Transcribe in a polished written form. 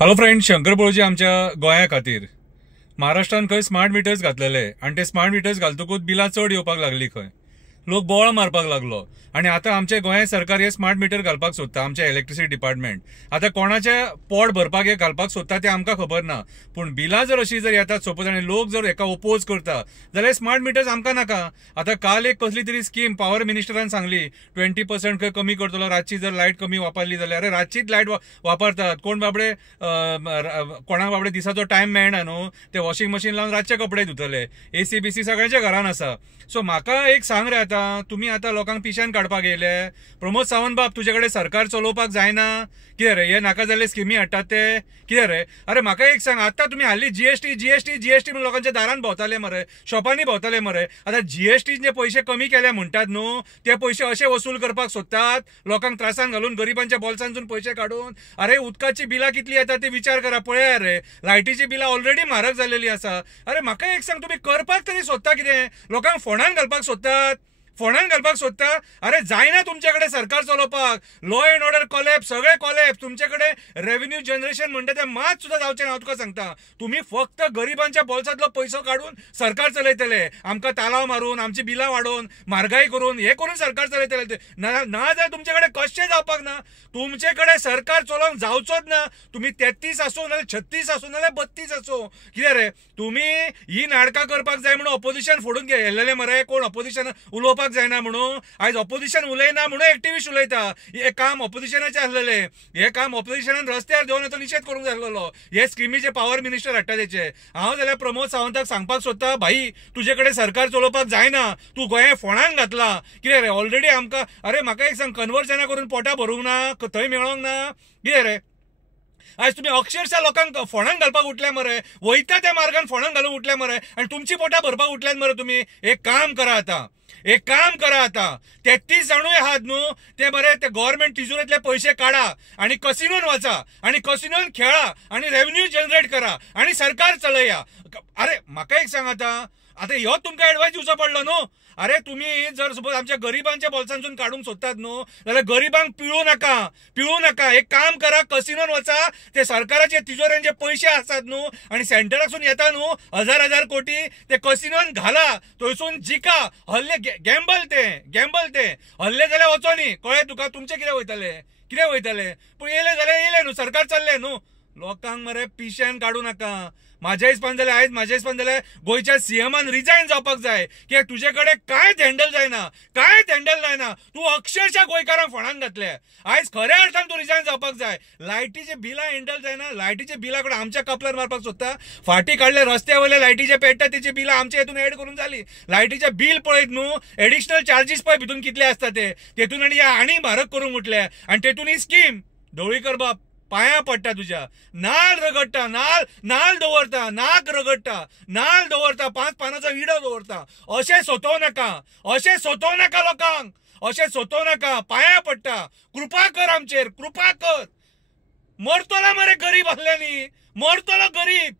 Hello friend, Shankar पळोवची आमच्या गोंया खातीर महाराष्ट्रान खंय स्मार्ट मिटर्स घातलेले आणि ते स्मार्ट मिटर्स घालतकूच बिलां चड येवपाक लागली. खंय लोक बोवाळ मारपाक लागलो आणि आता आमचे गोंय सरकार हे स्मार्ट मिटर घालपाक सोदता. आमचे इलेक्ट्रिसिटी डिपार्टमेंट आता कोणाचे पोट भरपाक हे घालपाक सोदता ते आमकां खबर ना, पूण बिलां जर अशी जर येतात सपोज आनी लोक जर हेका ओपोज करता जाल्यार स्मार्ट मिटर्स आमकां नाका. आता काल एक कसली तरी स्कीम पॉवर मिनिस्टरान सांगली 20% खंय कमी करतलो. रातची जर लायट कमी वापरली जाल्यार अरे रातचीच लायट वापरतात कोण बाबडे. कोणाक बाबडे दिसाचो टायम मेळना न्हू, ते वॉशिंग मशीन लावन रातचे कपडे धुतले. एसी बीसी सगळ्यांच्या घरान आसा. सो म्हाका एक सांग रे, आता तुम्ही आता लोकांक पिश्यान काडपाक येयले. प्रमोद सावंत बाब, तुजे कडेन सरकार चलोवपाक जायना कितें रे? हे नाका जाल्ले स्किमी हाडटात ते कितें रे? अरे म्हाका एक सांग, आता तुम्ही हाल्ली जीएसटी जीएसटी जीएसटी म्हणून लोकांच्या दारान भोंवताले मरे, शॉपांनी भोंवताले मरे. आता जीएसटीचे पयशे कमी केले म्हणटात न्हू, ते पयशे अशे वसूल करपाक सोदतात लोकांक त्रासान घालून, गरिबांच्या बोल्सांतून पयशे काडून. अरे उदकाची बिलां कितली येता ते विचार करा, पळया रे. लायटीची बिलां ऑलरेडी म्हारग जाल्लेली आसा. अरे म्हाका एक सांग, तुम्ही करपाक तरी सोदता कितें? लोकांक फोंडान घालपाक सोदतात, फोंडान घालपाक सोदता. अरे जायना तुमचे कडेन सरकार चलोवपाक. लॉ अँड ऑर्डर कॉलेप्स, सगळे कॉलेप्स. तुमचे कडेन रेव्हेन्यू जनरेशन म्हणटा ते मात सुद्धा जावचें ना. हांव तुका सांगता, तुम्ही फक्त गरिबांच्या बोल्सांतलो पयसो काडून सरकार चलयतले. आमकां तालाव मारून, आमची बिलां वाडोवन, म्हारगाय करून, हे करून सरकार चलयतले. ना जाल्यार तुमचे कडेन कशें जावपाक ना. तुमचे कडेन सरकार चलोवंक जावचोच ना. तुम्ही 33 आसूं नाल्यार 36 आसूं नाल्यार 32 आसूं. कितें रे तुम्ही ही नाटकां करपाक जाय म्हणून ऑपोजिशन फोडून गेल्लेले मरे. कोण ऑपोजिशन उलोवपाक जायना म्हणून आयज ऑपोजिशन उलयना म्हणून एक्टिविस्ट उलयता. हे काम ऑपोजिशनाचे आसलेले. हे काम ऑपोजिशनान रस्त्यार देवन तो निशेध करूंक जाय आसलेलो. हे स्किमीचे पॉवर मिनिस्टर हाडटा तेचे. हांव जाल्यार प्रमोद सावंताक सांगपाक सोदता, भाई तुजे कडेन सरकार चलोवपाक जायना. तूं गोंया फोंडान घातला. कितें रे ऑलरेडी आमकां. अरे म्हाका एक सांग, कन्वर्जना करून पोटां भरूंक ना, थंय मेळोंक ना. कितें रे आज तुम्ही अक्षरशः लोकांक फोंडान घालपाक उठल्या मरे. वयता त्या मार्गान फोंडान घालून उठल्या मरे आणि तुमची पोटां भरपाक उठल्यात मरे. तुम्ही एक काम करा आता, एक काम करा आता. 33 जाणूय आहात न्हू, ते बरे ते गव्हर्नमेंट तिजोरीतले पयशे काढा आणि कसिनोन वचा आणि कसिनोन खेळा आणि रेव्हेन्यू जनरेट करा आणि सरकार चलया. अरे म्हाका एक सांग, आता ह्यो तुमकां एडवायस दिवचो पडलो न्हू. अरे तुम्ही जर सपोज आमच्या गरिबांच्या बोल्सांतून काढूंक सोदतात न्हू, जाल्यार गरिबांक पिळू नका. एक काम करा, कसिनोन वचा. ते सरकाराचे तिजोऱ्यांचे पयशे आसात न्हू आणि सेंटरासून येता न्हू हजार कोटी, ते कसिनोन घाला, थंयसून जिका. हल्ले गॅम्बल ते हल्ले जाल्यार वचो न्ही. कळ्ळें तुका? तुमचे कितें वयतले पूण येले जाल्यार येले न्हू, सरकार चल्ले न्हू. लोकांक मरे पिश्यान काडू नाका. माझ्या हिसपान जाल्यार गोयच्या सीएमान रिजायन जावपाक जाय. कित्याक तुजे कडेन कांयच हँडल जायना. तूं अक्षरशः गोंयकारांक फोंडान घातले. आयज खऱ्या अर्थान तूं रिजायन जावपाक जाय. लायटीचे बिलां हँडल जायना. लायटीचे बिलां कडेन आमच्या कपलार मारपाक सोदता. फाटीं काडले रस्त्या वयले लायटीचे पेट्टा, तेची बिलां आमच्या हेतून एड करून जाली. लायटीचे बील पळयत न्हू, एडिशनल चार्जीस पळय भितून कितले आसता ते, तेतून आनी म्हारग करूंक उठले. आनी तेतून ही स्कीम ढवळीकर बाब पायां पडटा तुज्या. नाल रगडटा, नाल दवरता, नाक रगडटा, नाल दवरता, 5 पानांचो विडो दवरता. अशें सोदोव नाका लोकांक. अशें सोदोव नाका. पायां पडटा, कृपा कर आमचेर, कृपा कर. मरतलो मरे गरीब आसल्यानी, मरतलो गरीब.